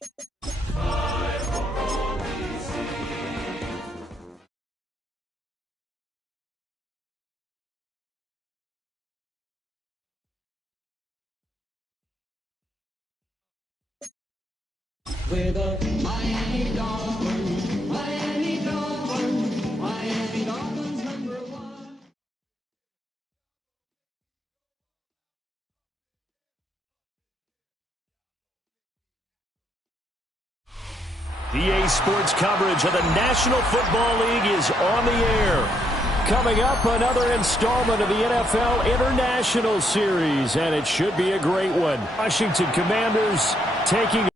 With a Miami Dolphins, Miami Dolphins, Miami Dolphins #1. EA Sports coverage of the National Football League is on the air. Coming up, another installment of the NFL International Series, and it should be a great one. Washington Commanders taking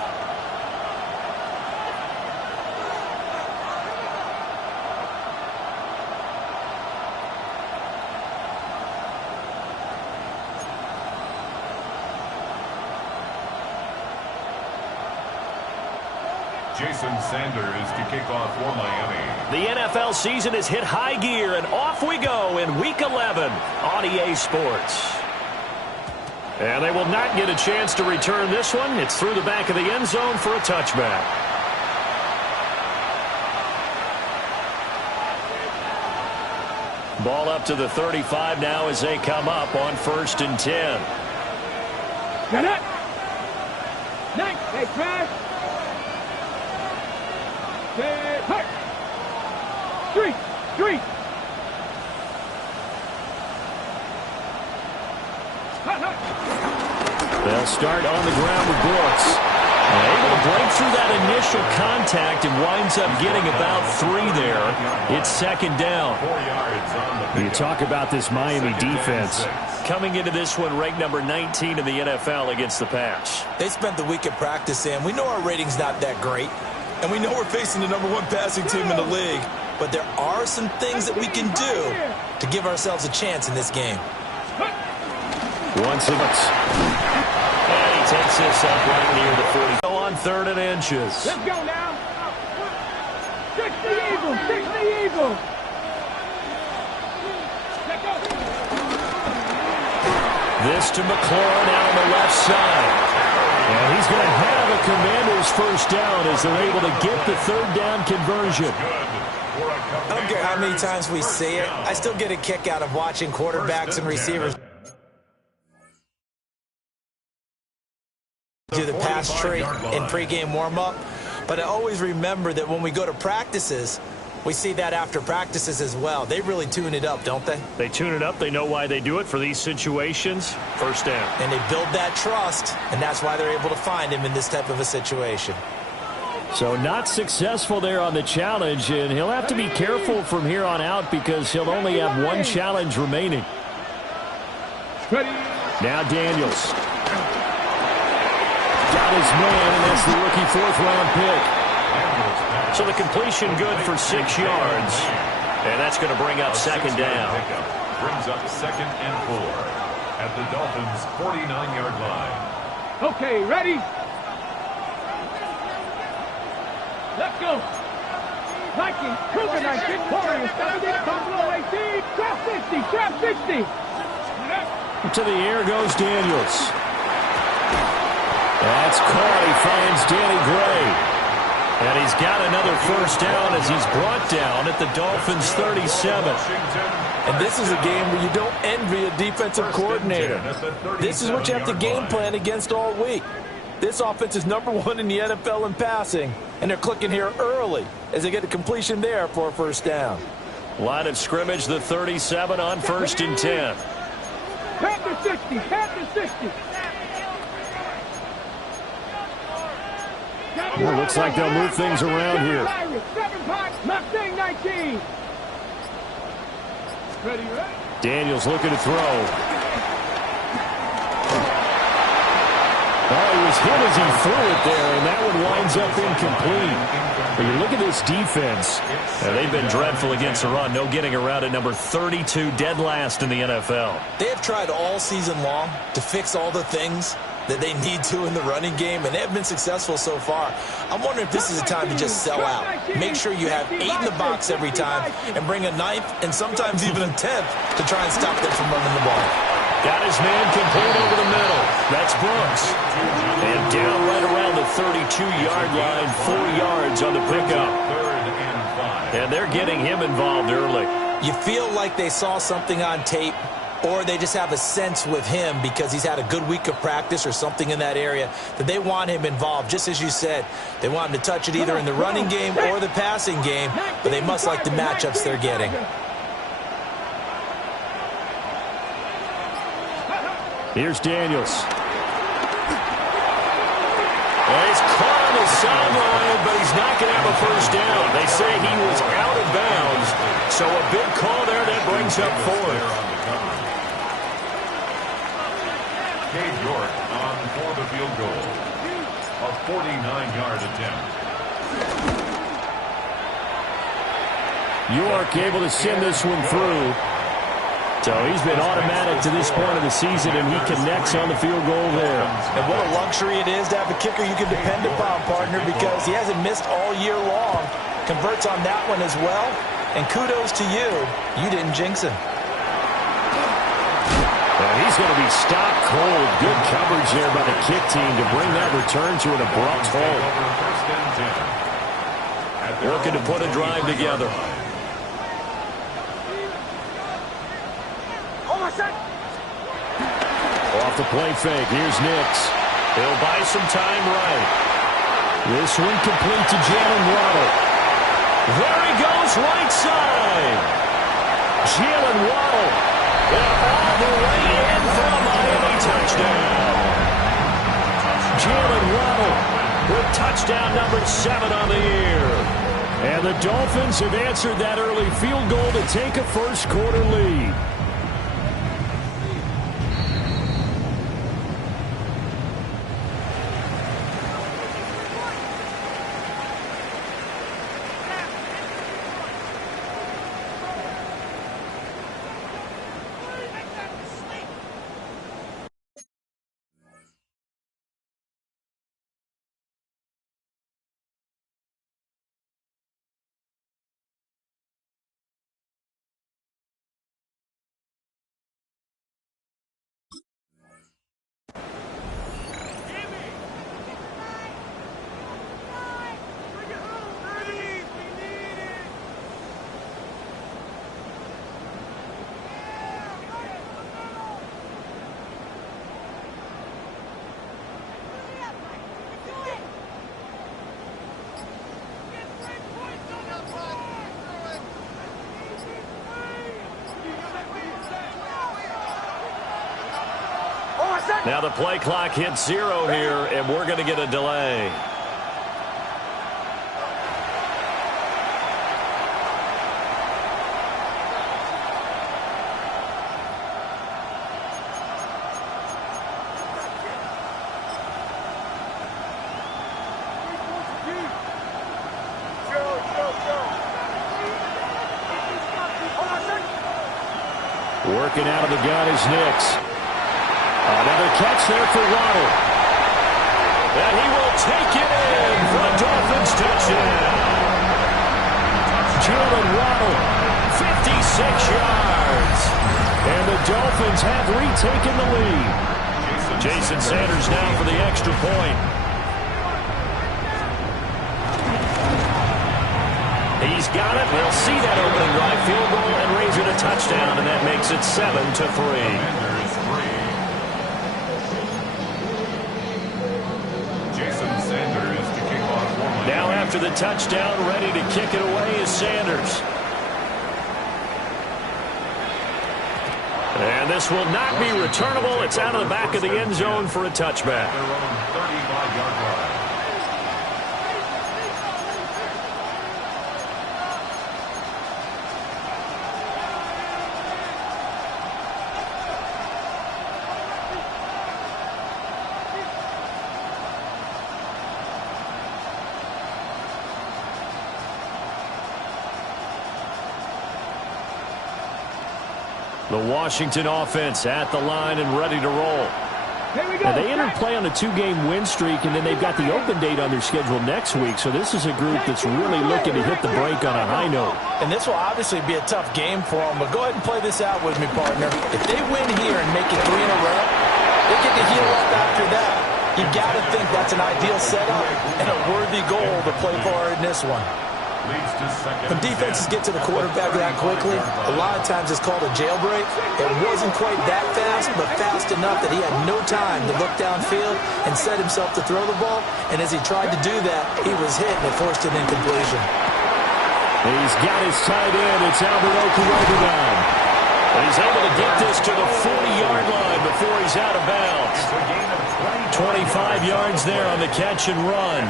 Jason Sanders to kick off for Miami. The NFL season has hit high gear, and off we go in Week 11 on EA Sports. And they will not get a chance to return this one. It's through the back of the end zone for a touchback. Ball up to the 35 now as they come up on 1st and 10. Get it! Nice, hey, Trash! Hey! Street! They'll start on the ground with Brooks. Able to break through that initial contact and winds up getting about 3 there. It's 2nd down. 4 yards on the You pickup. talk about this Miami Second and defense. 6. Coming into this one ranked number 19 in the NFL against the pass. They spent the week at practice, and we know our rating's not that great. And we know we're facing the #1 passing team in the league. But there are some things that we can do to give ourselves a chance in this game. Once again. And he takes this up right near the 40. Go on 3rd and inches. Let's go now! 60 Eagles! 60 Eagles! Let's go! This to McLaurin out on the left side. And he's going to have a Commanders 1st down as they're able to get the 3rd down conversion. I don't care how many times we see it. I still get a kick out of watching quarterbacks and receivers do the pass tree in pregame warm-up. But I always remember that when we go to practices, we see that after practices as well. They really tune it up, don't they? They tune it up. They know why they do it for these situations. 1st down. And they build that trust, and that's why they're able to find him in this type of a situation. So not successful there on the challenge, and he'll have to be careful from here on out because he'll only have 1 challenge remaining. Now Daniels. Got his man, and that's the rookie 4th-round pick. So the completion good for 6 yards, and that's going to bring up 2nd down. Brings up 2nd and 4 at the Dolphins' 49-yard line. Okay, ready? Let's go! Vikings, Cougar 19, Warriors, 70, Buffalo 18, trap 60, trap 60! To the air goes Daniels. That's caught. He finds Danny Gray. And he's got another 1st down as he's brought down at the Dolphins' 37. And this is a game where you don't envy a defensive coordinator. This is what you have to game plan against all week. This offense is #1 in the NFL in passing, and they're clicking here early as they get a completion there for a 1st down. Line of scrimmage, the 37 on 1st and 10. Panther 60, Panther 60! Well, looks like they'll move things around here. 7 points, Mustang 19! Ready? Daniels looking to throw. Oh, he was hit as he threw it there, and that one winds up incomplete. But you look at this defense. They've been dreadful against the run. No getting around at number 32, dead last in the NFL. They have tried all season long to fix all the things that they need to in the running game, and they have been successful so far. I'm wondering if this is a time to just sell out. Make sure you have 8 in the box every time and bring a 9th and sometimes even a 10th to try and stop them from running the ball. Got his man complete over the middle. That's Brooks. And down right around the 32-yard line, 4 yards on the pickup. And they're getting him involved early. You feel like they saw something on tape, or they just have a sense with him because he's had a good week of practice or something in that area that they want him involved. Just as you said, they want him to touch it either in the running game or the passing game, but they must like the matchups they're getting. Here's Daniels. Well, he's caught on the sideline, but he's not going to have a first down. They say he was out of bounds, so a big call there that brings up 4th. Cade York on for the field goal. A 49-yard attempt. York able to send this one through. So he's been automatic to this point of the season, and he connects on the field goal there. And what a luxury it is to have a kicker you can depend upon, partner, because he hasn't missed all year long. Converts on that one as well. And kudos to you. You didn't jinx him. And he's going to be stopped cold. Good coverage there by the kick team to bring that return to an abrupt halt. Looking to put a drive together. Off the play fake. Here's Nix. He'll buy some time right. This one complete to Jalen Waddle. There he goes, right side. Jalen Waddle. And all the way in for a Miami touchdown. Jalen Waddle with touchdown number 7 on the year. And the Dolphins have answered that early field goal to take a first quarter lead. Now the play clock hits 0 here, and we're going to get a delay. Working out of the gun is Nix. Another catch there for Waddle. And he will take it in for a Dolphins touchdown. Jalen Waddle, 56 yards. And the Dolphins have retaken the lead. Jason Sanders now for the extra point. He's got it. They'll see that opening drive field goal and raise it a touchdown, and that makes it 7-3. Now after the touchdown, ready to kick it away is Sanders. And this will not be returnable. It's out of the back of the end zone for a touchback. The Washington offense at the line and ready to roll. Here we go. And they entered play on a 2-game win streak, and then they've got the open date on their schedule next week. So this is a group that's really looking to hit the break on a high note. And this will obviously be a tough game for them, but go ahead and play this out with me, partner. If they win here and make it 3 in a row, they get to heal up after that. You got to think that's an ideal setup and a worthy goal to play for in this one. When defenses get to the quarterback that quickly, a lot of times it's called a jailbreak. It wasn't quite that fast, but fast enough that he had no time to look downfield and set himself to throw the ball. And as he tried to do that, he was hit and it forced an incompletion. He's got his tight end. It's Albert Okurobudan. He's able to get this to the 40-yard line before he's out of bounds. 25 yards there on the catch and run.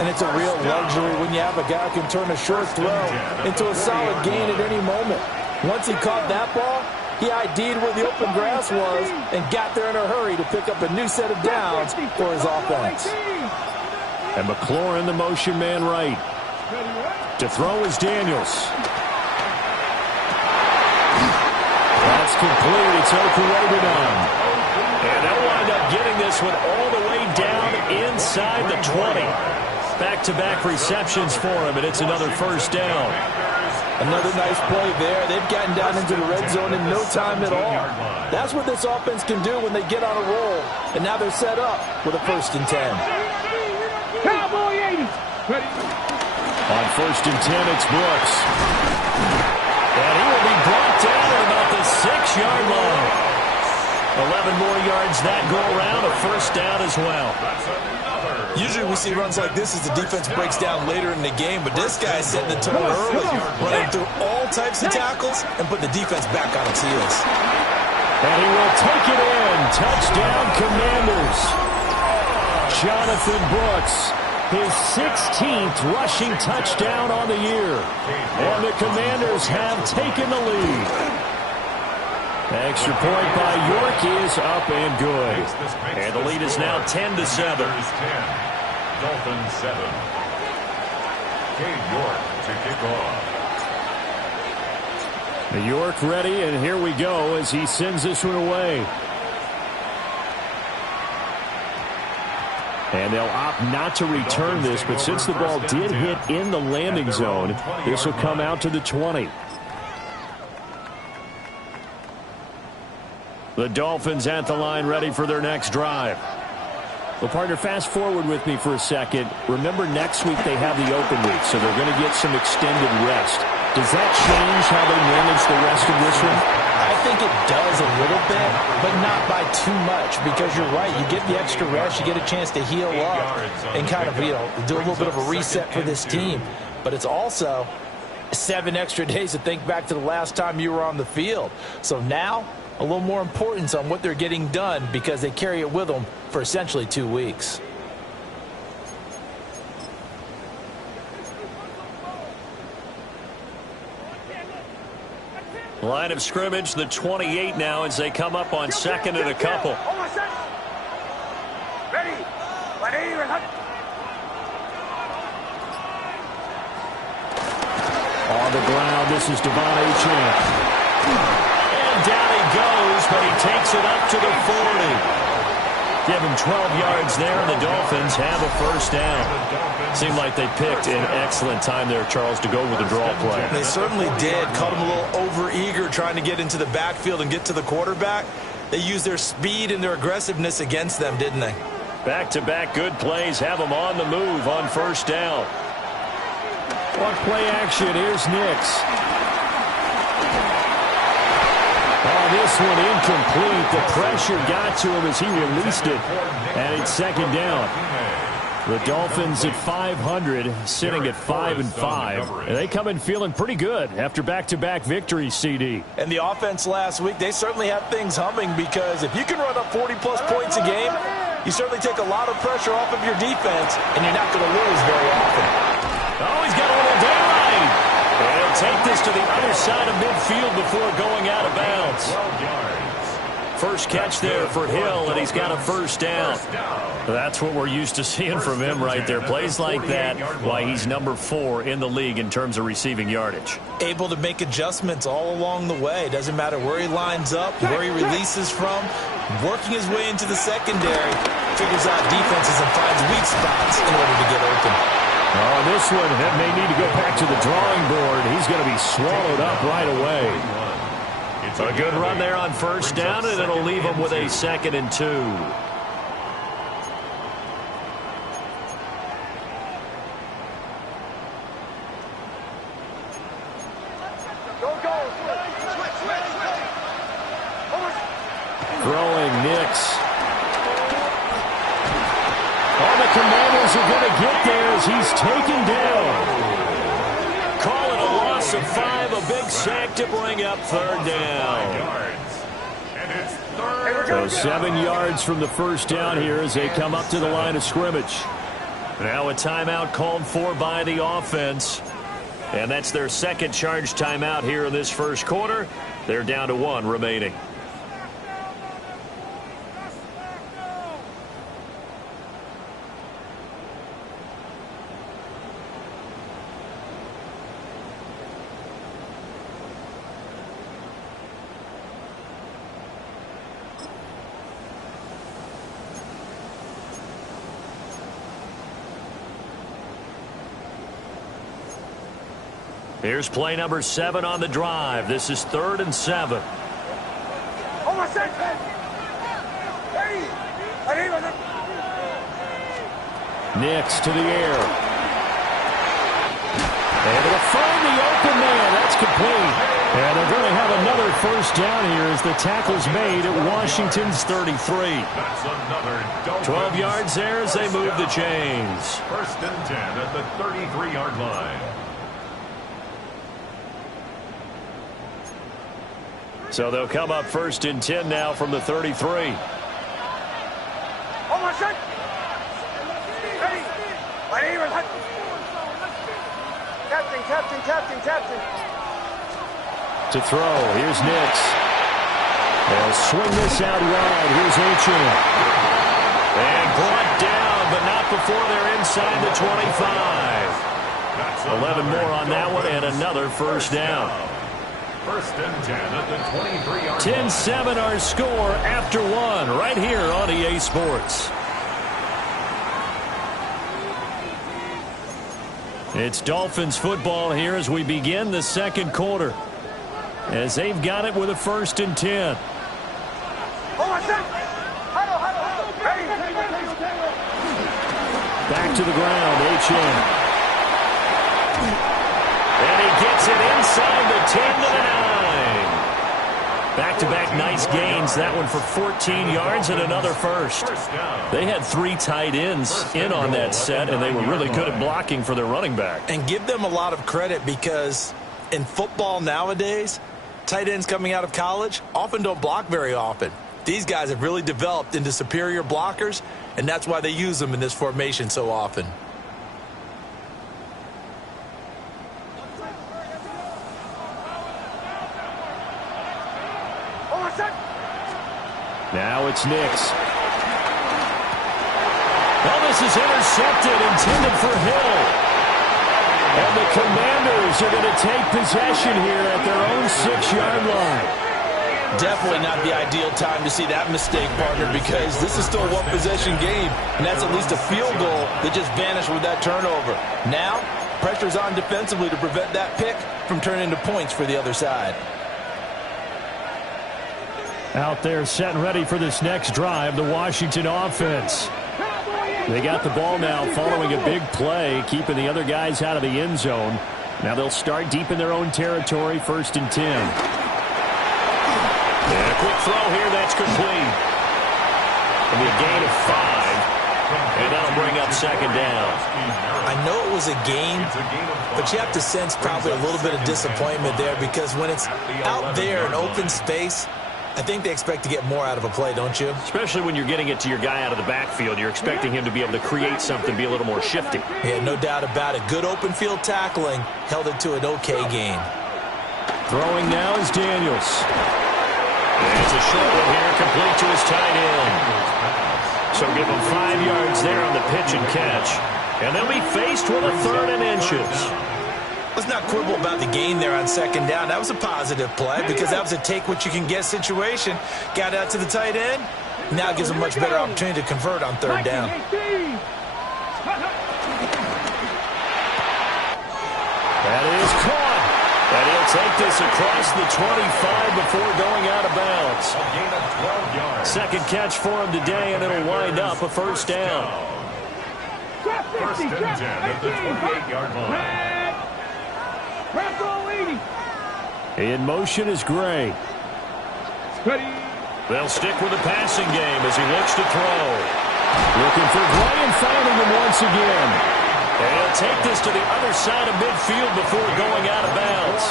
And it's a real luxury when you have a guy who can turn a short throw into a solid gain at any moment. Once he caught that ball, he ID'd where the open grass was and got there in a hurry to pick up a new set of downs for his offense. And McLaurin, the motion man right. To throw is Daniels. That's complete. It's Okurobudan. And they'll wind up getting this one all the way down inside the 20. Back-to-back receptions for him, and it's another first down. Another nice play there. They've gotten down into the red zone in no time at all. That's what this offense can do when they get on a roll. And now they're set up with a 1st and 10. Cowboy 80. Ready. On 1st and 10, it's Brooks. And he will be brought down at about the 6-yard line. 11 more yards that go around, a first down as well. Usually we see runs like this as the defense breaks down later in the game, but this guy is setting the tone early, running through all types of tackles and put the defense back on its heels. And he will take it in. Touchdown, Commanders. Jonathan Brooks, his 16th rushing touchdown on the year. And the Commanders have taken the lead. Extra point by York is up and good. And the lead is now 10-7. Dolphins 7. Cade York to kick off. York ready, and here we go as he sends this one away. And they'll opt not to return this, but since the ball did hit in the landing zone, this will come out to the 20. The Dolphins at the line ready for their next drive. Well, partner, fast forward with me for a second. Remember, next week they have the open week, so they're going to get some extended rest. Does that change how they manage the rest of this one? I think it does a little bit, but not by too much, because you're right. You get the extra rest, you get a chance to heal up and kind of, do a little bit of a reset for this team. But it's also 7 extra days to think back to the last time you were on the field. So now, a little more importance on what they're getting done because they carry it with them for essentially 2 weeks. Line of scrimmage, the 28 now as they come up on 2nd and a couple. Ready. On the ground, this is Devon Achane. And down he goes, but he takes it up to the 40. Give him 12 yards there, and the Dolphins have a first down. Seemed like they picked an excellent time there, Charles, to go with the draw play. They certainly did. Caught him a little over-eager trying to get into the backfield and get to the quarterback. They used their speed and their aggressiveness against them, didn't they? Back-to-back good plays have them on the move on first down. On play action, here's Nix. Oh, this one incomplete. The pressure got to him as he released it. And it's 2nd down. The Dolphins at 500, sitting at 5-5. And they come in feeling pretty good after back-to-back victories, CD. And the offense last week, they certainly have things humming because if you can run up 40-plus points a game, you certainly take a lot of pressure off of your defense, and you're not going to lose very often. Oh, he's got a little daylight. And he'll take this to the other side of midfield before going out of bounds. First catch there for Hill, and he's got a first down. That's what we're used to seeing from him right there. Plays like that, why he's number 4 in the league in terms of receiving yardage. Able to make adjustments all along the way. Doesn't matter where he lines up, where he releases from. Working his way into the secondary, figures out defenses and finds weak spots in order to get open. Oh, this one may need to go back to the drawing board. He's going to be swallowed up right away. A good run there on first down, and it'll leave him with a 2nd and 2. Throwing Nix. Oh, the Commanders are going to get there as he's taken down. Call it a loss of 5, a big sack to bring up 3rd down. So 7 yards from the first down here as they come up to the line of scrimmage. Now a timeout called for by the offense. And that's their 2nd charge timeout here in this first quarter. They're down to 1 remaining. Here's play number 7 on the drive. This is 3rd and 7. Nix to the air. Able to find the open man. That's complete. And they're going to have another first down here as the tackle's made at Washington's 33. 12 yards there as they move the chains. 1st and 10 at the 33-yard line. So they'll come up 1st and 10 now from the 33. Captain. To throw. Here's Nix. They'll swing this out wide. Here's Achin. And brought down, but not before they're inside the 25. 11 more on that one, and another first down. 1st and 10 at the 23-yard 10-7 our score after 1 right here on EA Sports. It's Dolphins football here as we begin the 2nd quarter. As they've got it with a 1st and 10. Back to the ground, Achin. And he gets it inside the 10 to the 9. Back-to-back nice gains. That one for 14 yards and another first. They had 3 tight ends in on that set, and they were really good at blocking for their running back. And give them a lot of credit because in football nowadays, tight ends coming out of college often don't block very often. These guys have really developed into superior blockers, and that's why they use them in this formation so often. Now it's Nix. Well, this is intercepted, intended for Hill. And the Commanders are going to take possession here at their own 6-yard line. Definitely not the ideal time to see that mistake, partner, because this is still a one-possession game, and that's at least a field goal that just vanished with that turnover. Now, pressure's on defensively to prevent that pick from turning into points for the other side. Out there set and ready for this next drive, the Washington offense. They got the ball now following a big play, keeping the other guys out of the end zone. Now they'll start deep in their own territory, 1st and 10. And a quick throw here, that's complete. It'll be a gain of 5, and that'll bring up 2nd down. I know it was a game, but you have to sense probably a little bit of disappointment there because when it's out there in open space, I think they expect to get more out of a play, don't you? Especially when you're getting it to your guy out of the backfield. You're expecting him to be able to create something, be a little more shifty. Yeah, no doubt about it. Good open field tackling held it to an okay game. Throwing now is Daniels. It's a short one here, complete to his tight end. So give him 5 yards there on the pitch and catch. And they'll be faced with a 3rd and inches. Let's not quibble about the gain there on 2nd down. That was a positive play because that was a take-what-you-can-get situation. Got out to the tight end. Now gives him much better opportunity to convert on 3rd down. That is caught. And he'll take this across the 25 before going out of bounds. A gain of 12 yards. 2nd catch for him today, and it'll wind up a 1st down. 1st and 10 at the 28-yard line. In motion is Gray. They'll stick with the passing game as he looks to throw. Looking for Gray and finding him once again. And he'll take this to the other side of midfield before going out of bounds.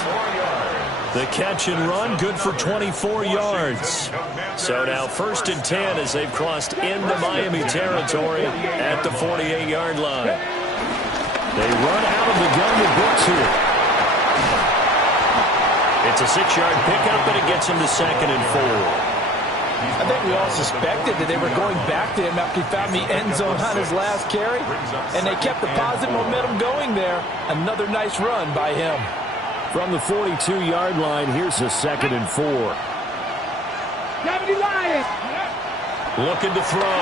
The catch and run, good for 24 yards. So now 1st and 10 as they've crossed into Miami territory at the 48-yard line. They run out of the gun with Brooks here. It's a 6-yard pickup, and it gets him to 2nd and 4. I think we all suspected that they were going back to him after he found the end zone on his last carry, and they kept the positive momentum going there. Another nice run by him. From the 42-yard line, here's a 2nd and 4. Looking to throw.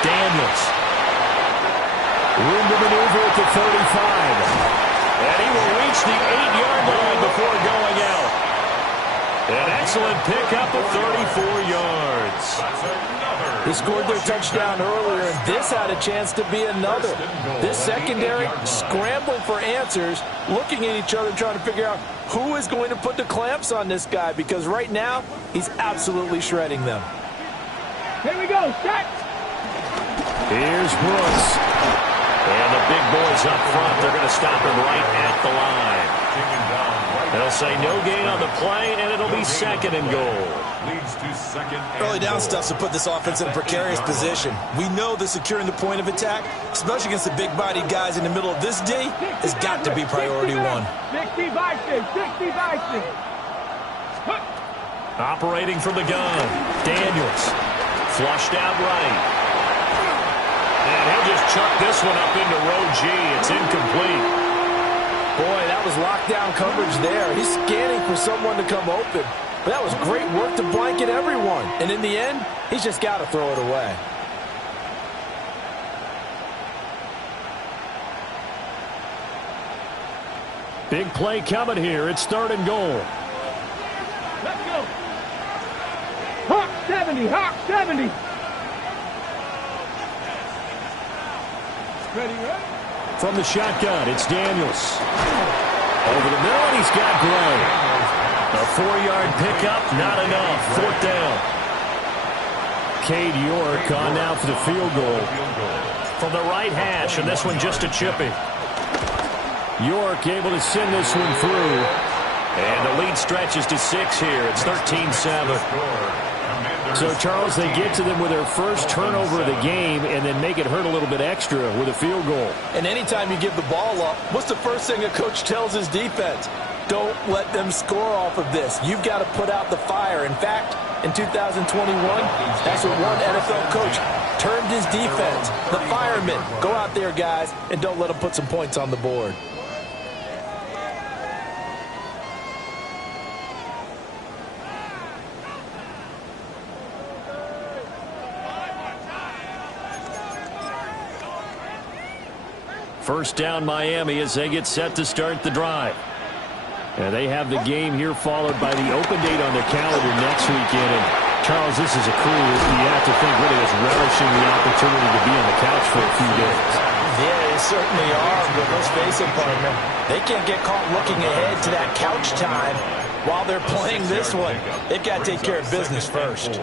Daniels. Room to maneuver at the 35. And he will reach the 8-yard line before going out. An excellent pickup of 34 yards. They scored their touchdown earlier, and this had a chance to be another. This secondary scrambling for answers, looking at each other, trying to figure out who is going to put the clamps on this guy, because right now he's absolutely shredding them. Here we go, set. Here's Brooks. And the big boys up front, they're going to stop him right at the line. They'll say no gain on the play, and it'll be 2nd and goal. Early down stuff to put this offense in a precarious position. We know that securing the point of attack, especially against the big-bodied guys in the middle of this D, has got to be priority 1. 60 Vikings, 60 Vikings. Operating from the gun, Daniels. Flushed out right. And he'll just chuck this one up into row G. It's incomplete. Boy, that was lockdown coverage there. He's scanning for someone to come open. But that was great work to blanket everyone. And in the end, he's just got to throw it away. Big play coming here. It's 3rd and goal. Let's go. Hawk 70, Hawk 70. Ready? From the shotgun, it's Daniels. Over the middle, and he's got Gray. A 4-yard pickup, not enough. 4th down. Cade York on now for the field goal. From the right hash, and this one just a chippy. York able to send this one through. And the lead stretches to 6 here. It's 13-7. So, Charles, they get to them with their first turnover of the game and then make it hurt a little bit extra with a field goal. And anytime you give the ball up, what's the first thing a coach tells his defense? Don't let them score off of this. You've got to put out the fire. In fact, in 2021, that's what one NFL coach termed his defense. The firemen. Go out there, guys, and don't let them put some points on the board. First down Miami as they get set to start the drive. And they have the game here followed by the open date on their calendar next weekend. And Charles, this is a crew you have to think really is relishing the opportunity to be on the couch for a few days. Yeah, they certainly are, but let's face it, partner. They can't get caught looking ahead to that couch time while they're playing this one. They've got to take care of business first.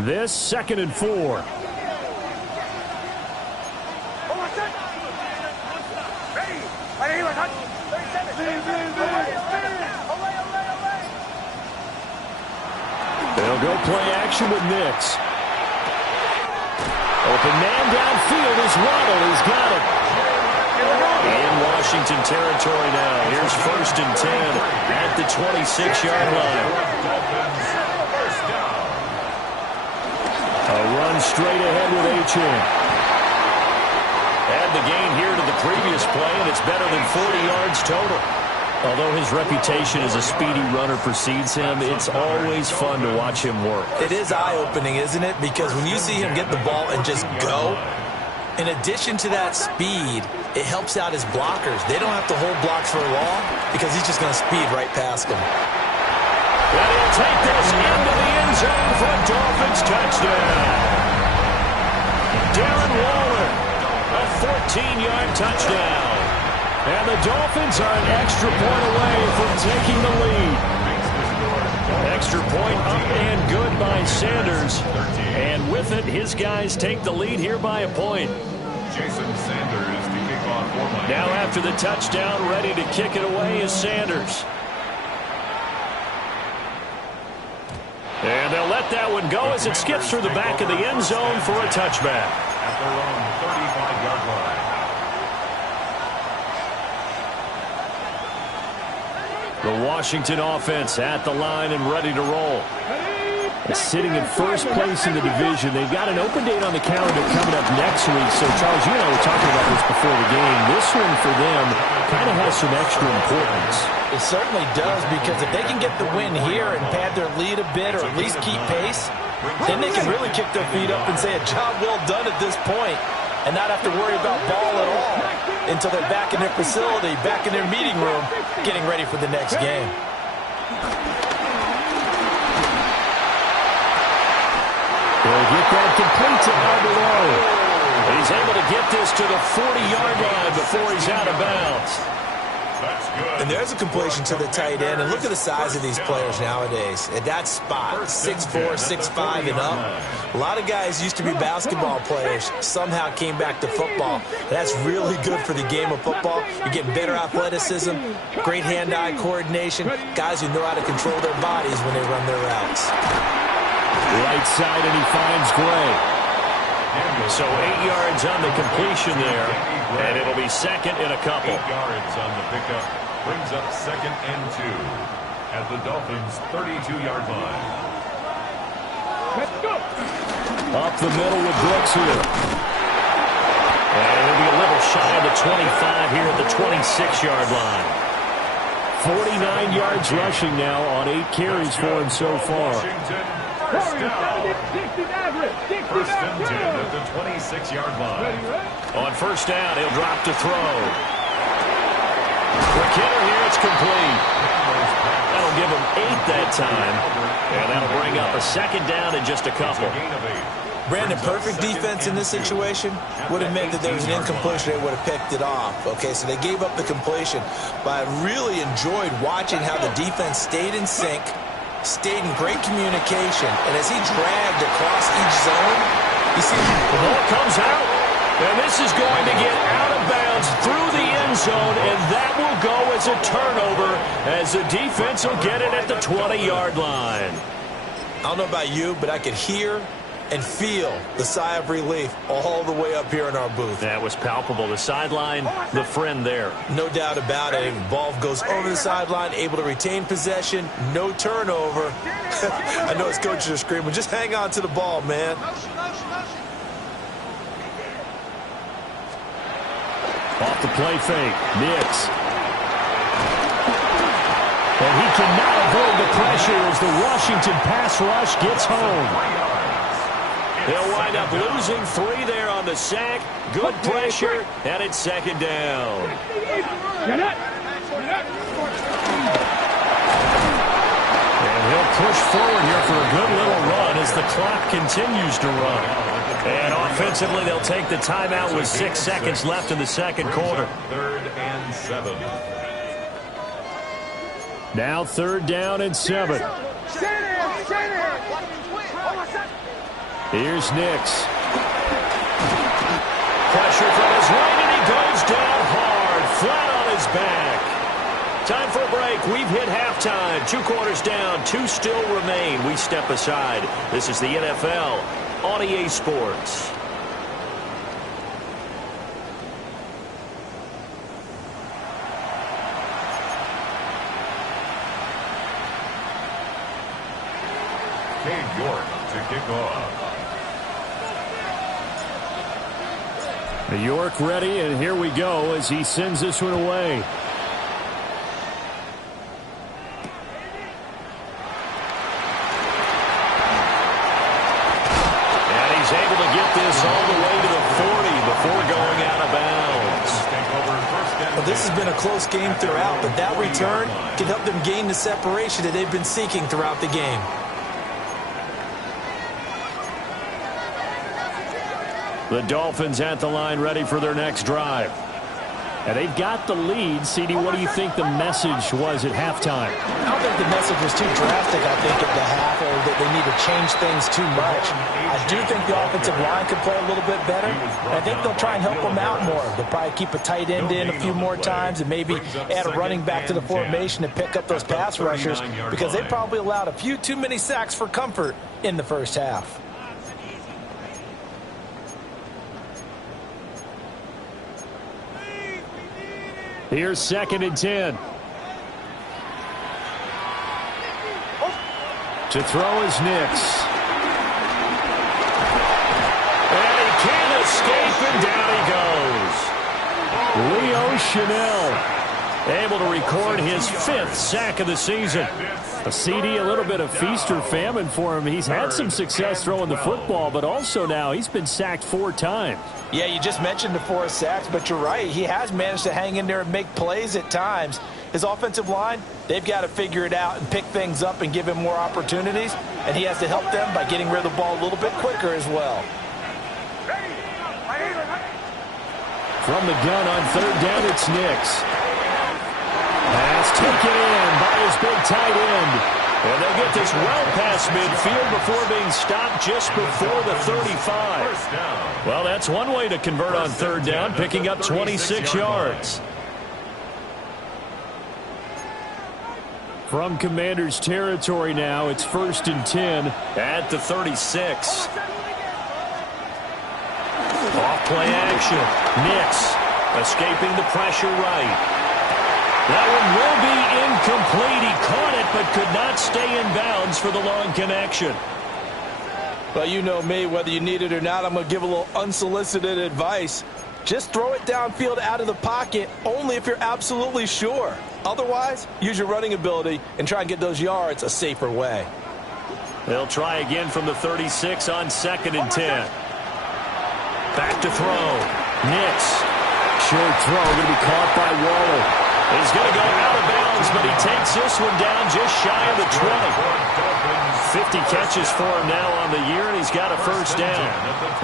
This 2nd and 4. They'll They'll go play action with Nix. Open man downfield is Waddle. He's got it. In Washington territory now. Here's 1st and 10 at the 26-yard line. A run straight ahead with Achane. Add the gain here to the previous play, and it's better than 40 yards total. Although his reputation as a speedy runner precedes him, it's always fun to watch him work. It is eye-opening, isn't it? Because when you see him get the ball and just go, in addition to that speed, it helps out his blockers. They don't have to hold blocks for long because he's just going to speed right past them. And he'll take this into the end zone for a Dolphins touchdown. Darren Waller, a 14-yard touchdown. And the Dolphins are an extra point away from taking the lead. Extra point up and good by Sanders. And with it, his guys take the lead here by a point. Jason Sanders to kick off for Miami. Now after the touchdown, ready to kick it away is Sanders. And they'll let that one go as it skips through the back of the end zone for a touchback. At their own 35-yard line. The Washington offense at the line and ready to roll. Sitting in first place in the division. They've got an open date on the calendar coming up next week. So, Charles, you and I were talking about this before the game. This one for them kind of has some extra importance. It certainly does, because if they can get the win here and pad their lead a bit or at least keep pace, then they can really kick their feet up and say a job well done at this point and not have to worry about ball at all until they're back in their facility, back in their meeting room, getting ready for the next game. They'll get that complete to Arbelo. He's able to get this to the 40-yard line before he's out of bounds. And there's a completion to the tight end. And look at the size of these players nowadays. At that spot, 6'4", 6'5", and up. A lot of guys used to be basketball players, somehow came back to football. That's really good for the game of football. You're getting better athleticism, great hand-eye coordination, guys who know how to control their bodies when they run their routes. Right side, and he finds Gray. So 8 yards on the completion there, and it'll be second in a couple. 8 yards on the pickup brings up 2nd and 2 at the Dolphins' 32-yard line. Let's go. Up the middle with Brooks here. And it'll be a little shy of the 25 here at the 26-yard line. 49 yards rushing now on 8 carries for him so far. First and 10 at the 26-yard line. On first down, he'll drop to throw. For Kittle here, it's complete. That'll give him 8 that time. And that'll bring up a second down in just a couple. Brandon, perfect defense in this situation would have meant that there was an incompletion. They would have picked it off. Okay, so they gave up the completion. But I really enjoyed watching how the defense stayed in sync, stayed in great communication, and as he dragged across each zone, you see the ball comes out, and this is going to get out of bounds through the end zone, and that will go as a turnover as the defense will get it at the 20-yard line. I don't know about you, but I could hear and feel the sigh of relief all the way up here in our booth. That was palpable. The sideline, the friend there. No doubt about it. The ball goes over the sideline, able to retain possession, no turnover. I know his coaches are screaming, just hang on to the ball, man. Off the play fake, Nix. And he cannot avoid the pressure as the Washington pass rush gets home. They'll wind up losing 3 there on the sack. Good pressure, and it's second down. And he'll push forward here for a good little run as the clock continues to run. And offensively, they'll take the timeout with 6 seconds left in the second quarter. 3rd and 7. Now 3rd down and 7. Here's Nix. Pressure from his right, and he goes down hard, flat on his back. Time for a break. We've hit halftime. 2 quarters down. 2 still remain. We step aside. This is the NFL on EA Sports. Cade York to kick off. York ready, and here we go as he sends this one away. And he's able to get this all the way to the 40 before going out of bounds. Well, this has been a close game throughout, but that return can help them gain the separation that they've been seeking throughout the game. The Dolphins at the line ready for their next drive. And they've got the lead. CD, what do you think the message was at halftime? I don't think the message was too drastic, I think, at the half, or that they need to change things too much. I do think the offensive line could play a little bit better. And I think they'll try and help them out more. They'll probably keep a tight end in a few more times and maybe add a running back to the formation and pick up those pass rushers, because they probably allowed a few too many sacks for comfort in the first half. Here's 2nd and 10. To throw is Nix. And he can't escape, and down he goes. Leo Chanel able to record his 5th sack of the season. A CD, a little bit of feast or famine for him. He's had some success throwing the football, but also now he's been sacked 4 times. Yeah, you just mentioned the 4 sacks, but you're right. He has managed to hang in there and make plays at times. His offensive line, they've got to figure it out and pick things up and give him more opportunities, and he has to help them by getting rid of the ball a little bit quicker as well. From the gun on 3rd down, it's Nix. Pass taken in by his big tight end. And they get this well past midfield before being stopped just before the 35. Well, that's one way to convert on 3rd down, picking up 26 yards. From Commander's territory now, it's 1st and 10 at the 36. Off play action. Nix escaping the pressure right. That one will be incomplete. He caught it but could not stay in bounds for the long connection. Well, you know me, whether you need it or not, I'm going to give a little unsolicited advice. Just throw it downfield out of the pocket only if you're absolutely sure. Otherwise, use your running ability and try and get those yards a safer way. They'll try again from the 36 on 2nd and 10. Back to throw. Nix. Short throw going to be caught by Waller. He's going to go out of bounds, but he takes this one down just shy of the 20. 50 catches for him now on the year, and he's got a 1st down.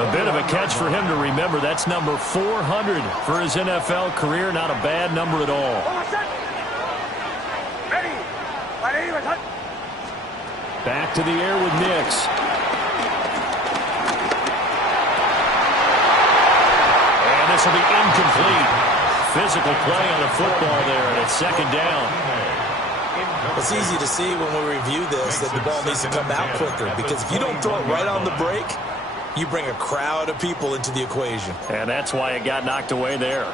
A bit of a catch for him to remember. That's number 400 for his NFL career. Not a bad number at all. Back to the air with Nix. And this will be incomplete. Physical play on a football there, and it's 2nd down. It's easy to see when we review this that the ball needs to come out quicker, because if you don't throw it right on the break, you bring a crowd of people into the equation. And that's why it got knocked away there.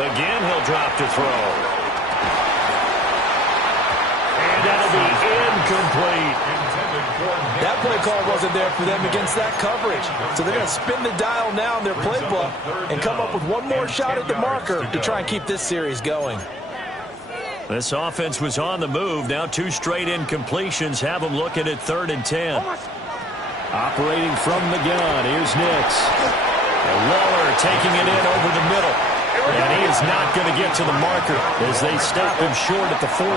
Again, he'll drop to throw. And that'll be incomplete. That play call wasn't there for them against that coverage. So they're going to spin the dial now in their playbook and come up with one more shot at the marker to try and keep this series going. This offense was on the move. Now 2 straight incompletions have them looking at 3rd and 10. Operating from the gun, here's Nix. And Waller taking it in over the middle. And he is not going to get to the marker as they stop him short at the 14.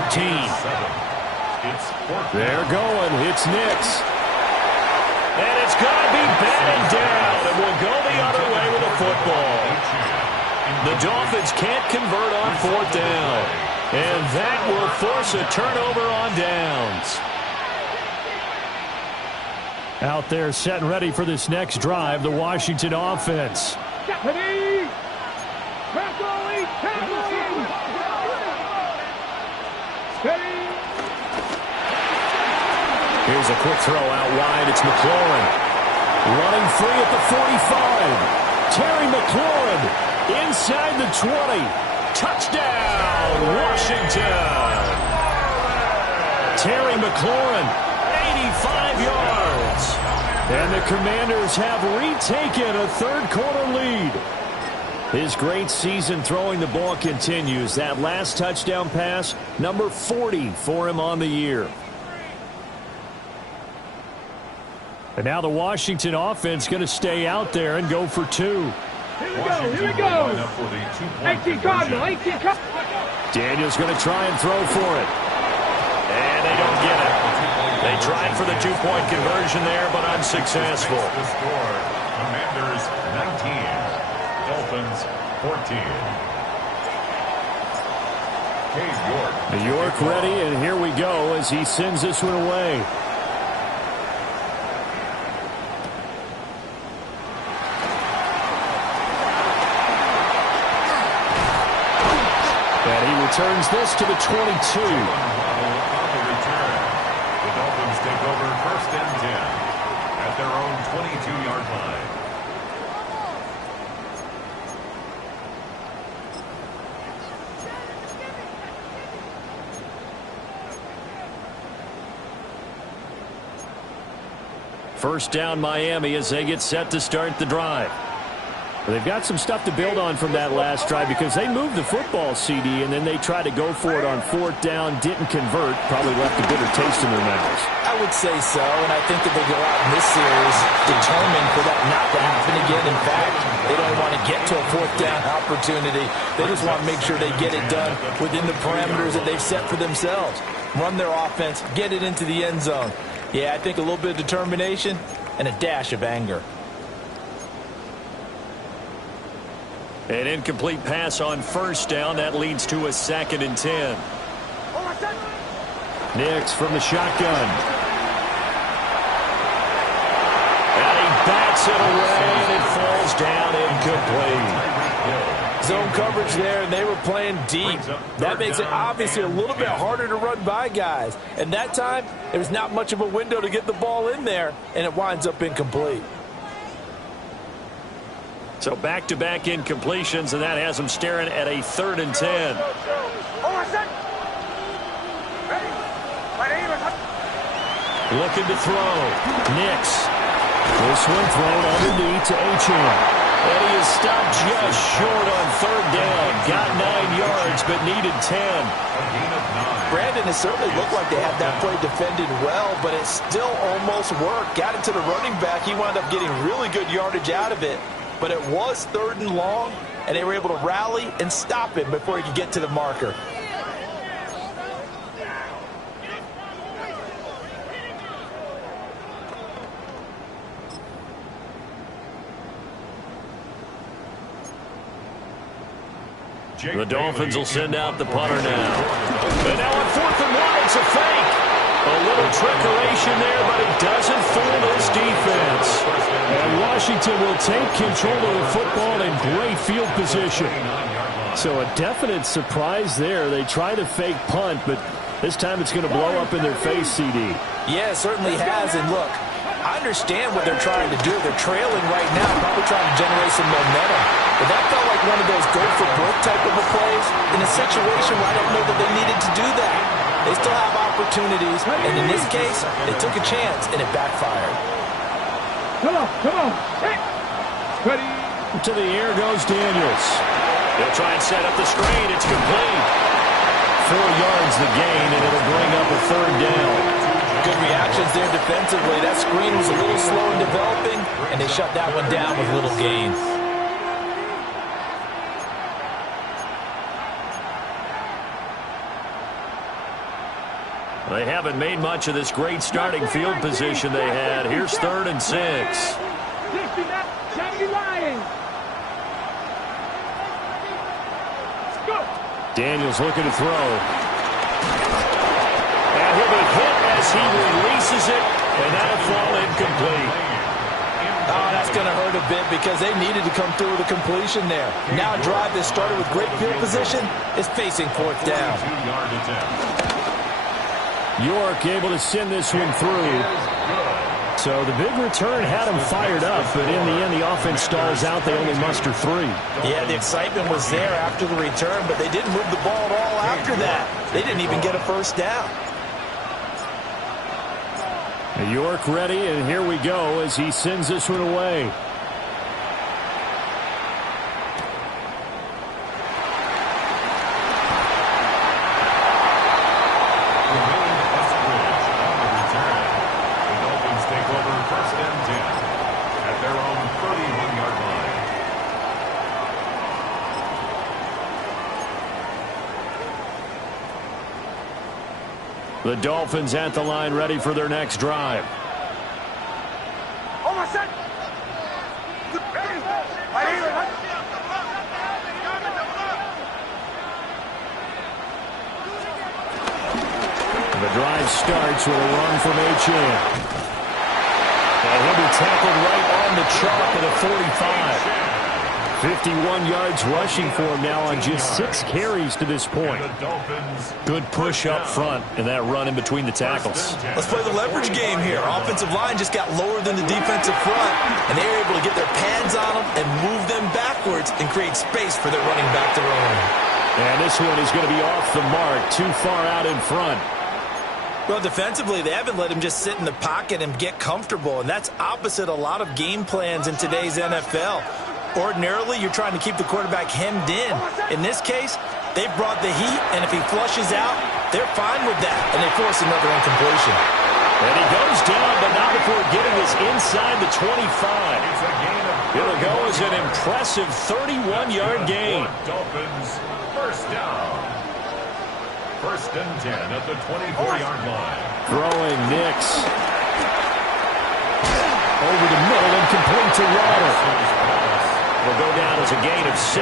They're going. It's Nix. And it's going to be batted down. And we'll go the other way with the football. The Dolphins can't convert on 4th down. And that will force a turnover on downs. Out there set and ready for this next drive, the Washington offense. Japanese! Tackling! Here's a quick throw out wide. It's McLaurin. Running free at the 45. Terry McLaurin inside the 20. Touchdown, Washington. Terry McLaurin, 85 yards. And the Commanders have retaken a third-quarter lead. His great season throwing the ball continues. That last touchdown pass, number 40 for him on the year. And now the Washington offense going to stay out there and go for two. Here we go. 18 Cardinal, 18 Cardinal. Daniels going to try and throw for it. And they don't get it. They tried for the two-point conversion there, but unsuccessful. The score, Commanders 19, Dolphins 14. York ready, and here we go as he sends this one away. And he returns this to the 22. On the return, the Dolphins take over 1st and 10 at their own 22-yard line. First down Miami as they get set to start the drive. They've got some stuff to build on from that last drive because they moved the football, CD, and then they tried to go for it on 4th down, didn't convert, probably left a bitter taste in their mouths. I would say so, and I think that they go out in this series determined for that not to happen again. In fact, they don't want to get to a 4th down opportunity. They just want to make sure they get it done within the parameters that they've set for themselves. Run their offense, get it into the end zone. Yeah, I think a little bit of determination and a dash of anger. An incomplete pass on 1st down. That leads to a 2nd and 10. Nix from the shotgun. And he bats it away, and it falls down incomplete. Zone coverage there, and they were playing deep. That makes it obviously a little bit harder to run by guys. And that time, there was not much of a window to get the ball in there, and it winds up incomplete. So back-to-back incompletions, and that has them staring at a 3rd and 10. Looking to throw. Nix. This one thrown underneath to Achane. And he is stopped just short on 3rd down. Got 9 yards, but needed 10. Brandon, it certainly looked like they had that play defended well, but it still almost worked. Got it to the running back. He wound up getting really good yardage out of it. But it was 3rd and long, and they were able to rally and stop him before he could get to the marker. The Dolphins will send out the punter now. And now on 4th and 1, it's a fake. A little trickeration there, but it doesn't fool this defense. And Washington will take control of the football in great field position. So a definite surprise there. They try the fake punt, but this time it's going to blow up in their face, CD. Yeah, it certainly has. And look, I understand what they're trying to do. They're trailing right now, probably trying to generate some momentum. But that felt like one of those go-for-broke type of plays in a situation where I don't know that they needed to do that. They still have opportunities, and in this case, they took a chance, and it backfired. Come on. Hey. Ready. To the air goes Daniels. They'll try and set up the screen. It's complete. 4 yards the gain, and it'll bring up a 3rd down. Good reactions there defensively. That screen was a little slow in developing, and they shut that one down with little gain. They haven't made much of this great starting field position they had. Here's 3rd and 6. Daniels looking to throw. And he'll be hit as he releases it, and that'll fall incomplete. Oh, that's going to hurt a bit because they needed to come through with a completion there. Now a drive that started with great field position is facing 4th down. York able to send this one through. So the big return had them fired up, but in the end, the offense stalls out. They only muster 3. Yeah, the excitement was there after the return, but they didn't move the ball at all after that. They didn't even get a first down. York ready, and here we go as he sends this one away. The Dolphins at the line ready for their next drive. The drive starts with a run from Achane. And he'll be tackled right on the chalk at the 45. 51 yards rushing for him now on just 6 carries to this point. Good push up front and that run in between the tackles. Let's play the leverage game here. Offensive line just got lower than the defensive front, and they were able to get their pads on them and move them backwards and create space for their running back to run. And this one is going to be off the mark, too far out in front. Well, defensively, they haven't let him just sit in the pocket and get comfortable, and that's opposite a lot of game plans in today's NFL. Ordinarily, you're trying to keep the quarterback hemmed in. In this case, they brought the heat, and if he flushes out, they're fine with that, and they force another incompletion. And he goes down, but not before getting us inside the 25. It'll go as an impressive 31-yard gain. Dolphins, first down. First and 10 at the 24-yard line. Throwing Nix. Over the middle and complete to Ryder. Will go down as a gain of 6.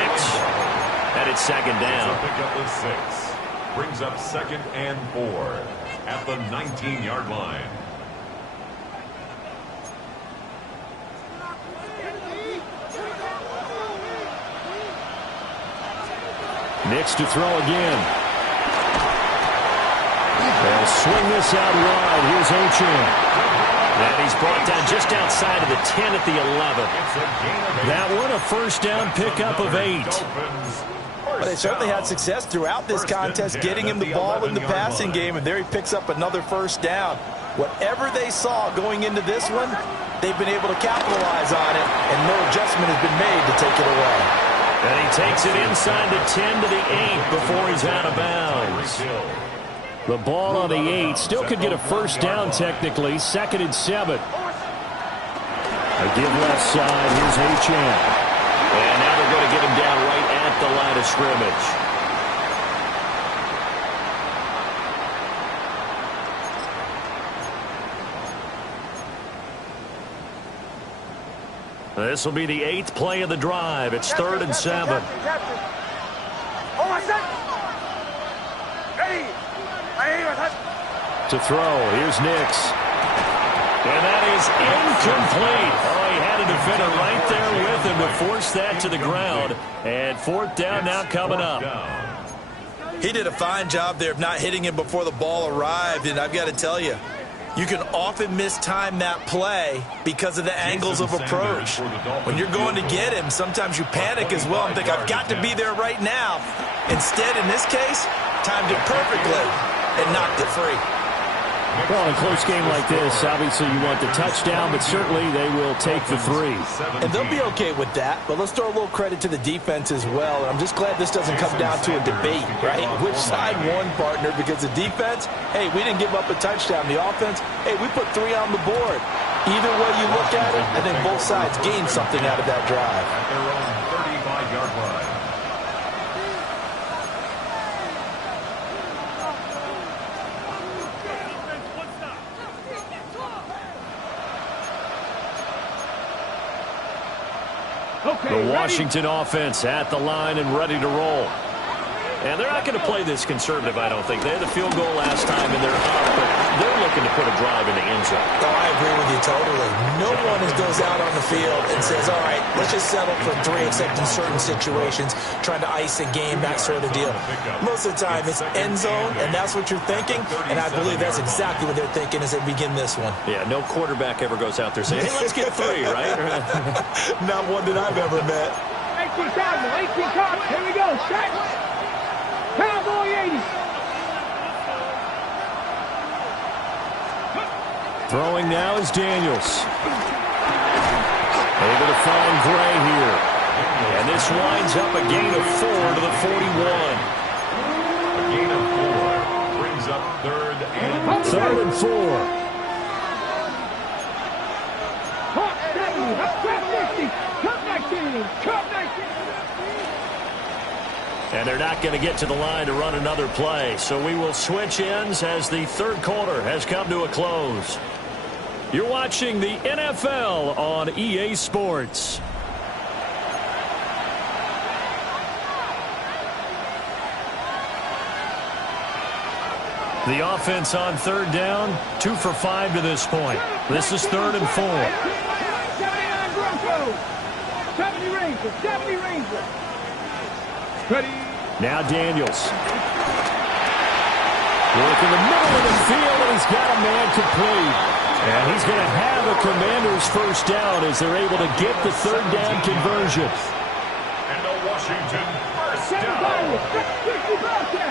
And it's second down. Pick up the 6. Brings up second and 4 at the 19-yard line. Nix to throw again. They'll swing this out wide. Here's Achane. And he's brought down just outside of the 10 at the 11. That one a first down pickup of 8. Well, they certainly had success throughout this contest getting him the ball in the passing game, and there he picks up another first down. Whatever they saw going into this one, they've been able to capitalize on it, and no adjustment has been made to take it away. And he takes it inside the 10 to the 8 before he's out of bounds. The ball on the 8 still could get a first down technically. Second and 7. A give left side. Here's Achane. And now they're going to get him down right at the line of scrimmage. This will be the 8th play of the drive. It's 3rd and 7. To throw, here's Nix. And that is incomplete. Oh, he had a defender right there with him to force that to the ground. And 4th down now coming up. He did a fine job there of not hitting him before the ball arrived, and I've got to tell you, you can often mistime that play because of the angles of approach. When you're going to get him, sometimes you panic as well and think, I've got to be there right now. Instead, in this case, timed it perfectly and knocked it free. Well, in a close game like this, obviously you want the touchdown, but certainly they will take the 3. And they'll be okay with that, but let's throw a little credit to the defense as well. And I'm just glad this doesn't come down to a debate, right? Which side won, partner? Because the defense, hey, we didn't give up a touchdown. The offense, hey, we put 3 on the board. Either way you look at it, I think both sides gained something out of that drive. At their own 35-yard line. The Washington offense at the line and ready to roll. And they're not going to play this conservative, I don't think. They had the field goal last time, and they're up, but they're looking to put a drive in the end zone. Oh, I agree with you totally. No one goes out on the field and says, all right, let's just settle for 3, except in certain situations, trying to ice a game, that sort of deal. Most of the time, it's end zone, and that's what you're thinking, and I believe that's exactly what they're thinking as they begin this one. Yeah, no quarterback ever goes out there saying, hey, let's get 3, right? Not one that I've ever met. 18 Cardinal, 18 Cardinal. Here we go. Set. Cowboy 80. Throwing now is Daniels. Able to find Gray here. And this winds up a gain of 4 to the 41. A gain of 4 brings up 3rd and 4. Hot 70. Up 50. Cut 19. Cut 19. And they're not going to get to the line to run another play. So we will switch ends as the third quarter has come to a close. You're watching the NFL on EA Sports. The offense on 3rd down, 2 for 5 to this point. This is 3rd and 4. 79 Broncos. 70 Rangers. 70 Rangers. Ready. Now Daniels. Work in the middle of the field, and he's got a man complete. And he's going to have a Commanders first down as they're able to get the 3rd down conversion. And the Washington first down.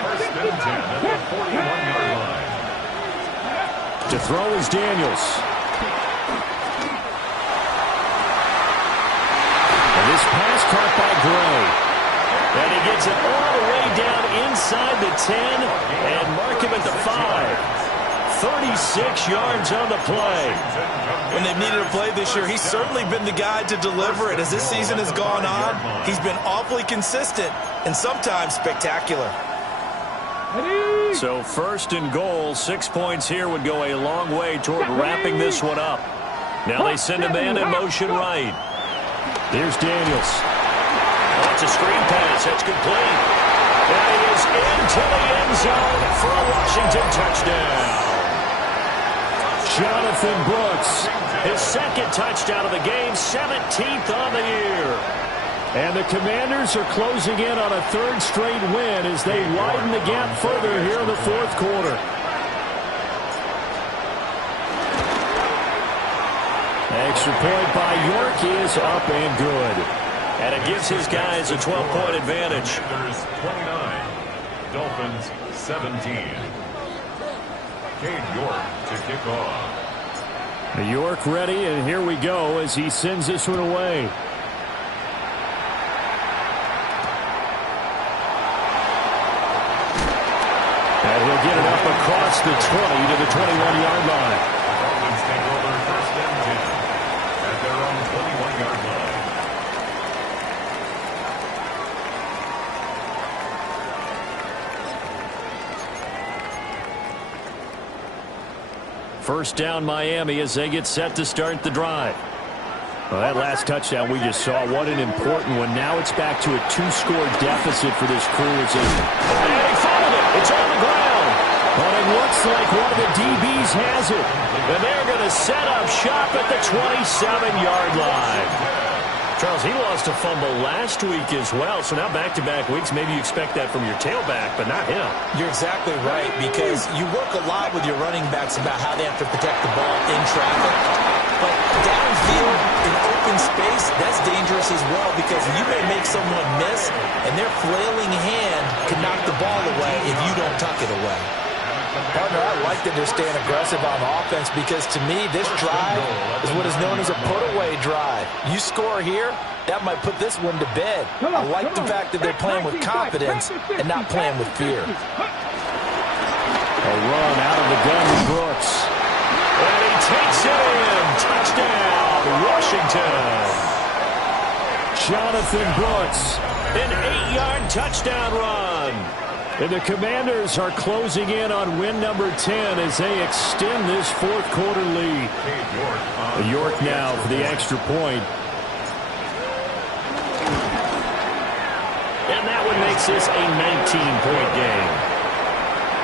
First and 10 at the 41-yard line. To throw is Daniels. And this pass caught by Gray. And he gets it all the way down inside the 10 and mark him at the 5. 36 yards on the play. When they've needed a play this year, he's certainly been the guy to deliver it. As this season has gone on, he's been awfully consistent and sometimes spectacular. So 1st and goal, 6 points here would go a long way toward wrapping this one up. Now they send a man in motion right. Here's Daniels. That's a screen pass. That's complete. And he is into the end zone for a Washington touchdown. Jonathan Brooks, his 2nd touchdown of the game, 17th on the year. And the Commanders are closing in on a 3rd straight win as they widen the gap further here in the 4th quarter. Extra point by York is up and good. And it gives his guys a 12-point advantage. Commanders 29, Dolphins 17. Cade York to kick off. York ready, and here we go as he sends this one away. And he'll get it up across the 20 to the 21-yard line. Dolphins take over 1st and 10 at their own 21-yard line. First down Miami as they get set to start the drive. Well, that last touchdown we just saw, what an important one. Now it's back to a 2-score deficit for this crew. And he fouled it. It's on the ground. But it looks like one of the DBs has it. And they're going to set up shop at the 27-yard line. Charles, he lost a fumble last week as well, so now back-to-back weeks, maybe you expect that from your tailback, but not him. You're exactly right, because you work a lot with your running backs about how they have to protect the ball in traffic. But downfield, in open space, that's dangerous as well, because you may make someone miss, and their flailing hand can knock the ball away if you don't tuck it away. Partner, I like that they're staying aggressive on offense because, to me, this drive is what is known as a put-away drive. You score here, that might put this one to bed. I like the fact that they're playing with confidence and not playing with fear. A run out of the gun to Brooks. And he takes it in. Touchdown, Washington. Jonathan Brooks, an 8-yard touchdown run. And the Commanders are closing in on win number 10 as they extend this 4th quarter lead. York now for the extra point. And that one makes makes this a 19-point game.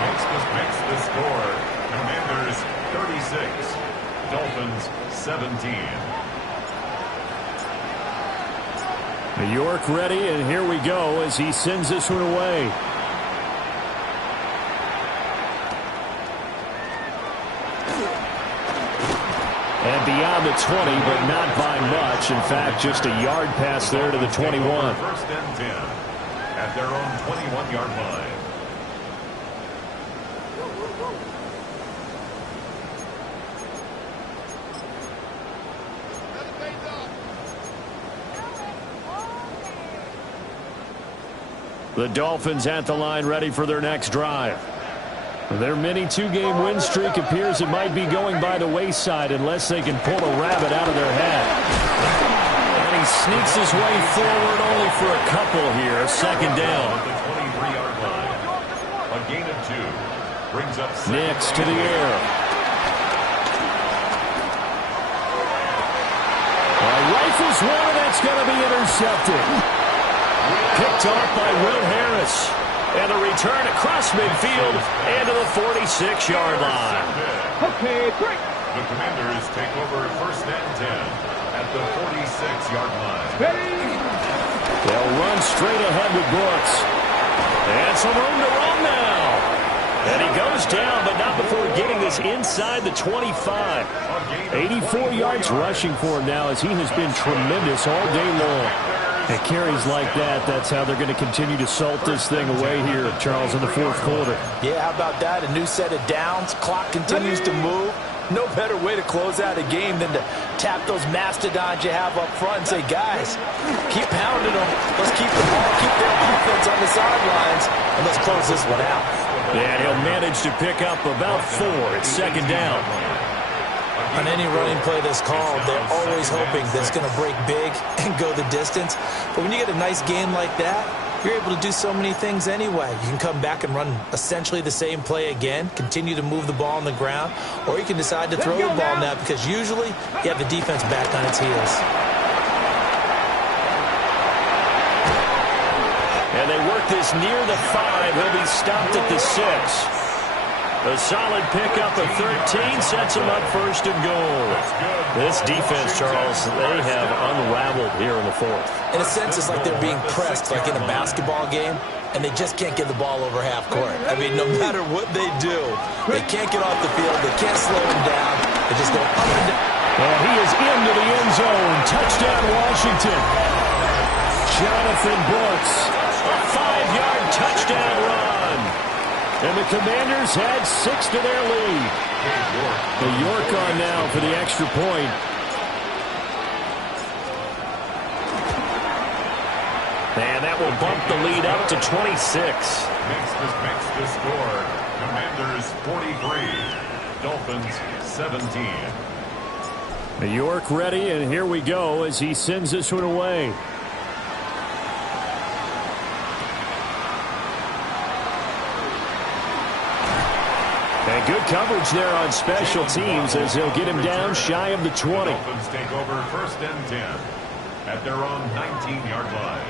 Makes the score. Commanders 36. Dolphins 17. New York ready, and here we go as he sends this one away. And beyond the 20, but not by much. In fact, just a yard pass there to the 21. First and 10 at their own 21-yard line. The Dolphins at the line ready for their next drive. Their mini two-game win streak appears it might be going by the wayside unless they can pull a rabbit out of their hat. And he sneaks his way forward only for a couple here. Second down. The 23-yard line. A gain of 2. Brings up Nix to the air. Rifles one, and that's going to be intercepted. Picked off by Will Harris. And a return across midfield and to the 46-yard line. Okay, break. The Commanders take over first and 10 at the 46-yard line. They'll run straight ahead with Brooks. And some room to run now. And he goes down, but not before getting this inside the 25. 84 yards rushing for him now as he has been tremendous all day long. And carries like that, that's how they're going to continue to salt this thing away here, Charles, in the fourth quarter. Yeah, how about that? A new set of downs. Clock continues to move. No better way to close out a game than to tap those mastodons you have up front and say, guys, keep pounding them. Let's keep the ball, keep their offense on the sidelines, and let's close this one out. And he'll manage to pick up about 4. It's second down. On any running play that's called, they're always hoping that it's going to break big and go the distance. But when you get a nice game like that, you're able to do so many things anyway. You can come back and run essentially the same play again, continue to move the ball on the ground, or you can decide to throw the ball now because usually you have the defense back on its heels. And they work this near the 5. He'll be stopped at the 6. A solid pickup of 13 sets him up first and goal. This defense, Charles, they have unraveled here in the fourth. In a sense, it's like they're being pressed like in a basketball game, and they just can't get the ball over half court. I mean, no matter what they do, they can't get off the field. They can't slow him down. They just go up and down. And he is into the end zone. Touchdown, Washington. Jonathan Brooks, a 5-yard touchdown run. And the Commanders had 6 to their lead. The York on now for the extra point. And that will bump the lead up to 26. Makes the score. Commanders 43. Dolphins 17. New York ready, and here we go as he sends this one away. And good coverage there on special teams as they'll get him down shy of the 20. Dolphins take over first and 10 at their own 19-yard line.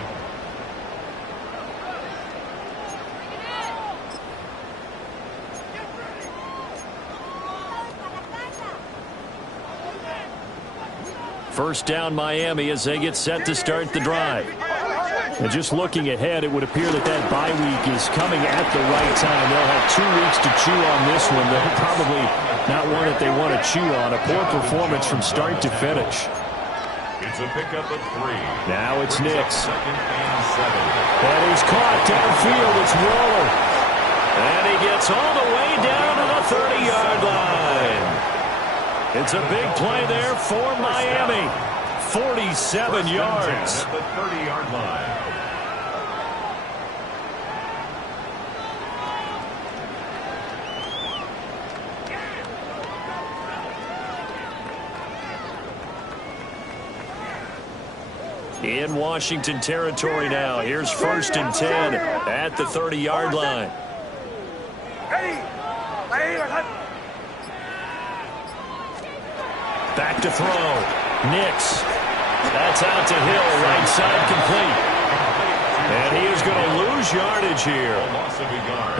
First down Miami as they get set to start the drive. And just looking ahead, it would appear that bye week is coming at the right time. They'll have 2 weeks to chew on this one. They're probably not one that they want to chew on. A poor performance from start to finish. It's a pickup of 3. Now it's Nix. Second and 7. And he's caught downfield. It's Waller. And he gets all the way down to the 30-yard line. It's a big play there for Miami. 47 yards. At the 30-yard line. In Washington territory now. Here's first and 10 at the 30-yard line. Back to throw. Nix. That's out to Hill. Right side complete. And he is going to lose yardage here.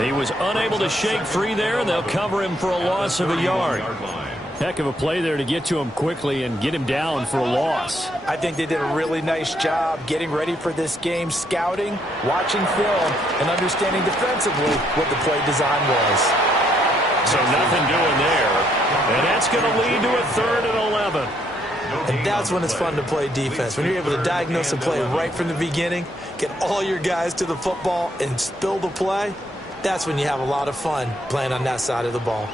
He was unable to shake free there, and they'll cover him for a loss of a yard. Heck of a play there to get to him quickly and get him down for a loss. I think they did a really nice job getting ready for this game, scouting, watching film, and understanding defensively what the play design was. So nothing doing there. And that's going to lead to a 3rd and 11. And that's when it's fun to play defense. When you're able to diagnose a play right from the beginning, get all your guys to the football and spill the play, that's when you have a lot of fun playing on that side of the ball.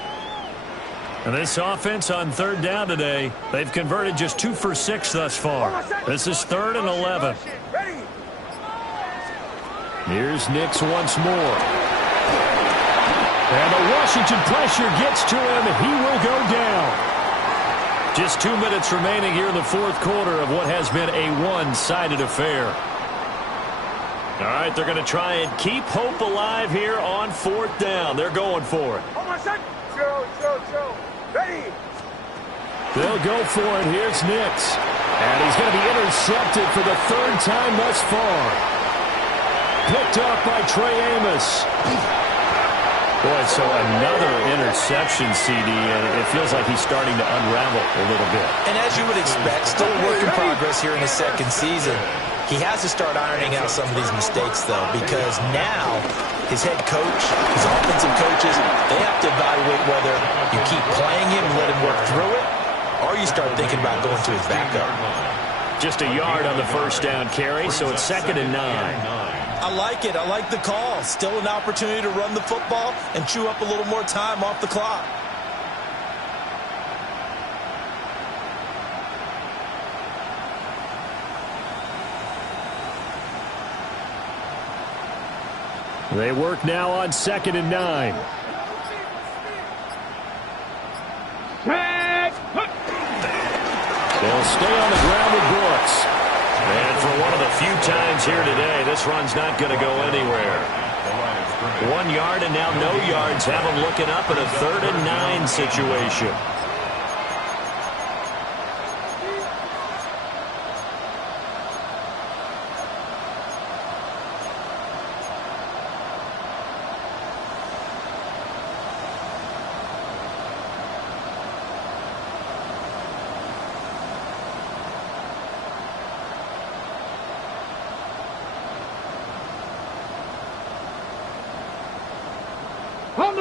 And this offense on 3rd down today, they've converted just 2 for 6 thus far. This is 3rd and 11. Here's Nix once more. And the Washington pressure gets to him, and he will go down. Just 2 minutes remaining here in the 4th quarter of what has been a one-sided affair. All right, they're going to try and keep hope alive here on 4th down. They're going for it. Ready. They'll go for it. Here's Nix. And he's going to be intercepted for the 3rd time thus far. Picked up by Trey Amos. Boy, so another interception, CD, and it feels like he's starting to unravel a little bit. And as you would expect, still a work in progress here in his 2nd season. He has to start ironing out some of these mistakes, though, because now his head coach, his offensive coaches, they have to evaluate whether you keep playing him and let him work through it, or you start thinking about going to his backup. Just a yard on the 1st down carry, so it's 2nd and 9. I like it. I like the call. Still an opportunity to run the football and chew up a little more time off the clock. They work now on 2nd and 9. They'll stay on the ground with Brooks. And for one of the few times here today, this run's not going to go anywhere. 1 yard and now no yards have them looking up in a 3rd and 9 situation.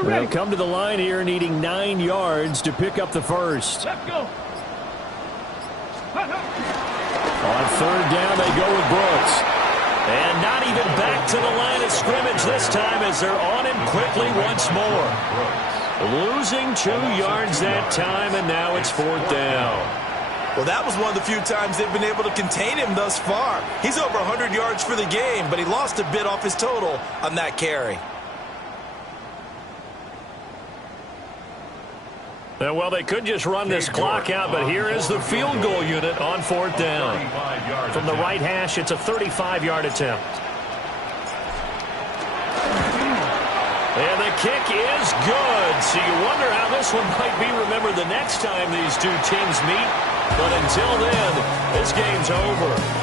They'll come to the line here needing 9 yards to pick up the 1st. Let's go. On 3rd down, they go with Brooks. And not even back to the line of scrimmage this time as they're on him quickly once more. Losing 2 yards that time, and now it's 4th down. Well, that was one of the few times they've been able to contain him thus far. He's over 100 yards for the game, but he lost a bit off his total on that carry. Well, they could just run this clock out, but here is the field goal unit on 4th down. From the right hash, it's a 35-yard attempt. And the kick is good. So you wonder how this one might be remembered the next time these two teams meet. But until then, this game's over.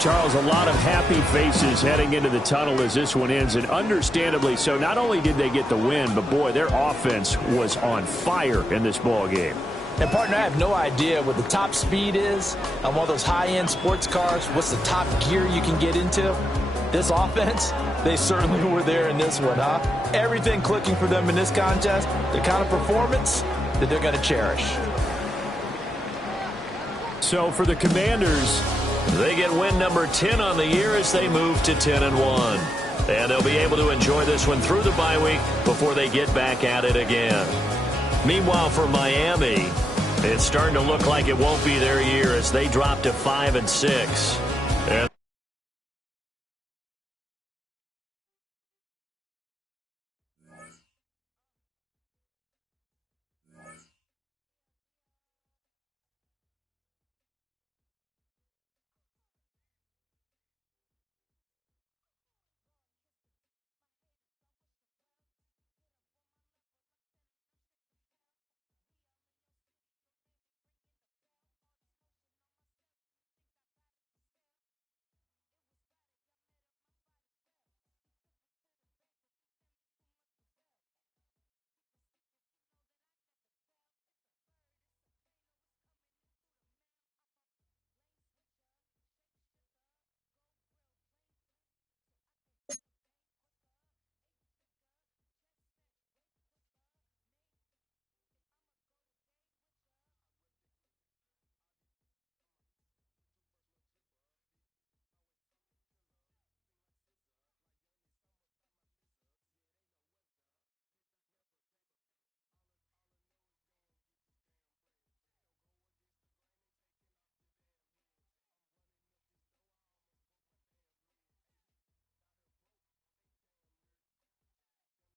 Charles, a lot of happy faces heading into the tunnel as this one ends, and understandably so. Not only did they get the win, but boy, their offense was on fire in this ball game. And partner, I have no idea what the top speed is on one of those high-end sports cars. What's the top gear you can get into? This offense, they certainly were there in this one, huh? Everything clicking for them in this contest, the kind of performance that they're going to cherish. So for the Commanders, they get win number 10 on the year as they move to 10-1. And they'll be able to enjoy this one through the bye week before they get back at it again. Meanwhile, for Miami, it's starting to look like it won't be their year as they drop to 5-6.